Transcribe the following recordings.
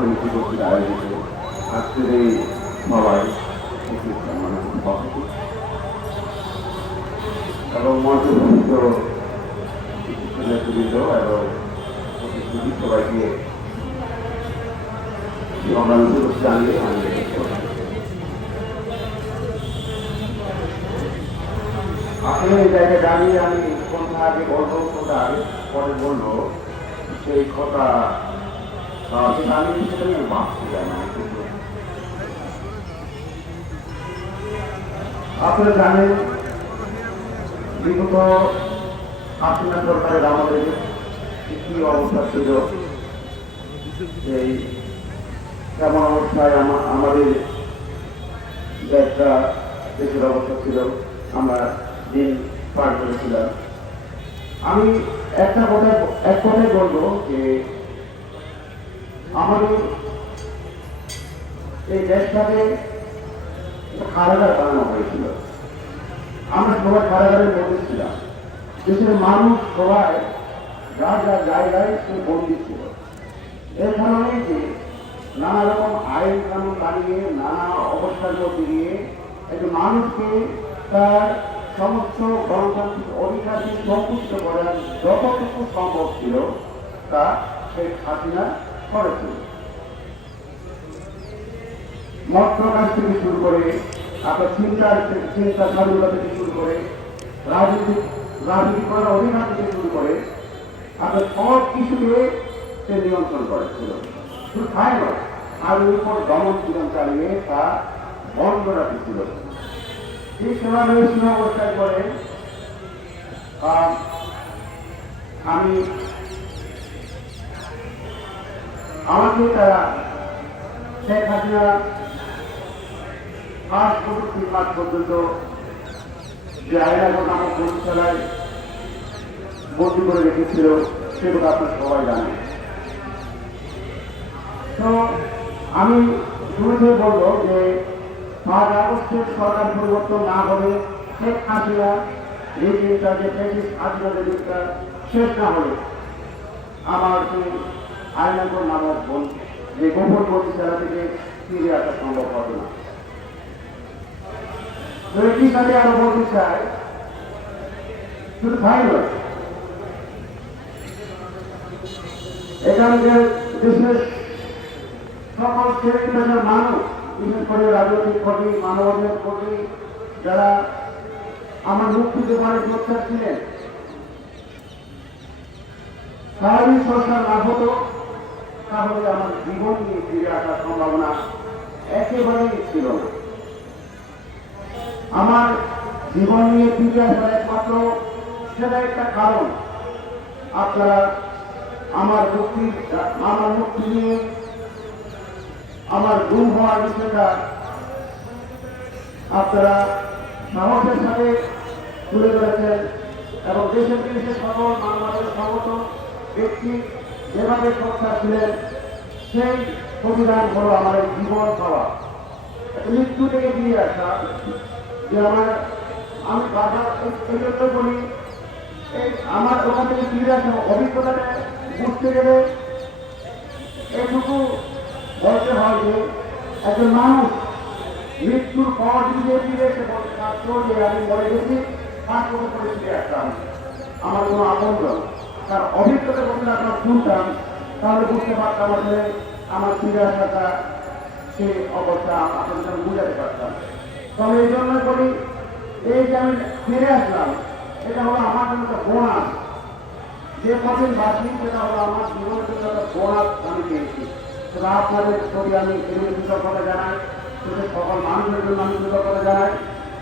অর্থনীতি কর্তৃক আয়োজিত আজকের এই সভায় এবং নেতৃবৃন্দ এবং আমি আসলে জায়গায় দাঁড়িয়ে আমি কোনটা আগে বলব কোনটা আগে পরে বলব। সেই কথা সেটা আমি কিন্তু আপনারা জানেন বিগত হাসিনা সরকারের আমাদের কি অবস্থা ছিল? এই কেমন অবস্থায় আমা- আমাদের দেশটা দেশের অবস্থা ছিল, আমরা দিন পার করেছিলাম। আমি একটা কথা এক কথাই বলব যে আমাদের এই দেশটাকে একটা কারাগার বানানো হয়েছিল। আমরা সবাই কারাগারের মধ্যে ছিলাম। দেশের মানুষ সবাই যার যার জায়গায় সে বন্দী ছিল। এর কারণে যে নানা রকম আইন কানুন বানিয়ে নানা অবস্থার মধ্যে দিয়ে একজন মানুষকে তার সমস্ত গণতান্ত্রিক অধিকারকে সংকুচিত করার যতটুকু সম্ভব ছিল তা শেখ হাসিনা করেছিল মত প্রকাশ থেকে শুরু করে, আপনার চিন্তার চিন্তা থেকে শুরু করে, রাজনীতি রাজনীতি করার অধিকার থেকে শুরু করে, আপনার সব কিছুকে সে নিয়ন্ত্রণ করেছিল। শুধু তাই নয়, আর উপর দমন পীড়ন চালিয়ে তা বন্ধ রাখেছিল এই সময় সীমা অবস্থায় করে আমি আমাকে তারা শেখ হাসিনা পাঁচ তিন মাস পর্যন্ত যে আইনাগর নামক বরিশালায় বন্দি করে রেখেছিল, সে কথা আপনার সবাই জানেন। তো আমি শুরুতে বলব যে পাঁচ আগস্টের সরকার পরিবর্তন না হলে শেখ হাসিনা এই দিনটা যে শেষ না হলে আমার সেই আইনাগর নামক বন যে গোপন বন্দিশালা থেকে ফিরে আসা সম্ভব হবে না। একই সাথে আরও বলতে চাই, শুধু তাই নয়, এখানে যে দেশের সকল শ্রেণি পেশার মানুষ, বিশেষ করে রাজনৈতিক কর্মী মানবাধিকার কর্মী, যারা আমার মুক্তি দেওয়ার প্রচার ছিলেন স্বাভাবিক সংস্কার না হতো তাহলে আমার জীবন নিয়ে ফিরে আসার সম্ভাবনা একেবারেই ছিল না। আমার জীবন নিয়ে ফিরে আসার একমাত্র সেটা একটা কারণ আপনারা আমার মুক্তি আমার মুক্তি নিয়ে, আমার গুম হওয়ার বিষয়টা আপনারা সাহসের সাথে তুলে ধরেছেন এবং দেশের বিদেশের সকল মানবাদের সমর্থন ব্যক্তি যেভাবে সত্তা ছিলেন, সেই প্রতিদান হলো আমার জীবন পাওয়া মৃত্যু থেকে ফিরে আসা, যে আমার, আমি এই- এই বলি, এই আমার ওখান থেকে ফিরে আসার অভিজ্ঞতাটা বুঝতে গেলে এটুকু বলতে হয় যে, একজন মানুষ মৃত্যুর পর যদি ফিরে এসে বলতে থাকতো যে আমি মরে গেছি, তার কোনো করে ফিরে আমার। কোনো আপন নয়। তার অভিজ্ঞতা যখন আপনার শুনতাম, তাহলে বুঝতে পারতাম আসলে আমার ফিরে আসাটা সে অবস্থা আপনাদের বুঝাতে পারতাম। তবে এই জন্য বলি, এই যে আমি ফিরে আসলাম, এটা হলো আমার জন্য একটা বোনাস। যে কদিন বাঁচি সেটা হলো আমার জীবনের জন্য একটা বোনাস আমি পেয়েছি। সেটা আপনাদের প্রতি আমি এগুলো কৃতজ্ঞতা জানাই সেটা সকল মানুষের জন্য আমি কৃতজ্ঞতা জানাই,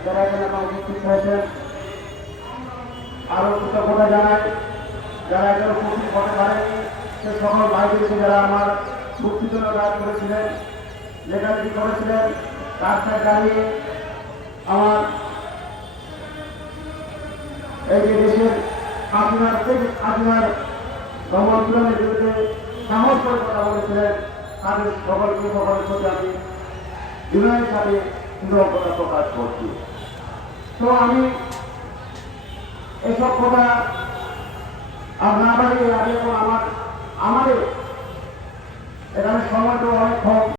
যারা এখানে আমার উপস্থিত হয়েছেন। আরও কৃতজ্ঞতা জানাই যারা এখানে উপস্থিত হতে পারেনি সে সকল এসে যারা আমার মুক্তির জন্য কাজ করেছিলেন, লেখালেখি করেছিলেন, রাস্তায় দাঁড়িয়ে আমার এই যে দেশের আপনার থেকে আপনার দমনপীড়নের বিরুদ্ধে সাহস করে কথা বলেছিলেন, তাদের সকলকে সকলের প্রতি আমি বিনয়ের সাথে কৃতজ্ঞতা প্রকাশ করছি। তো আমি এসব কথা আপনার আগে আমার আমাদের এখানে সময়টা অনেক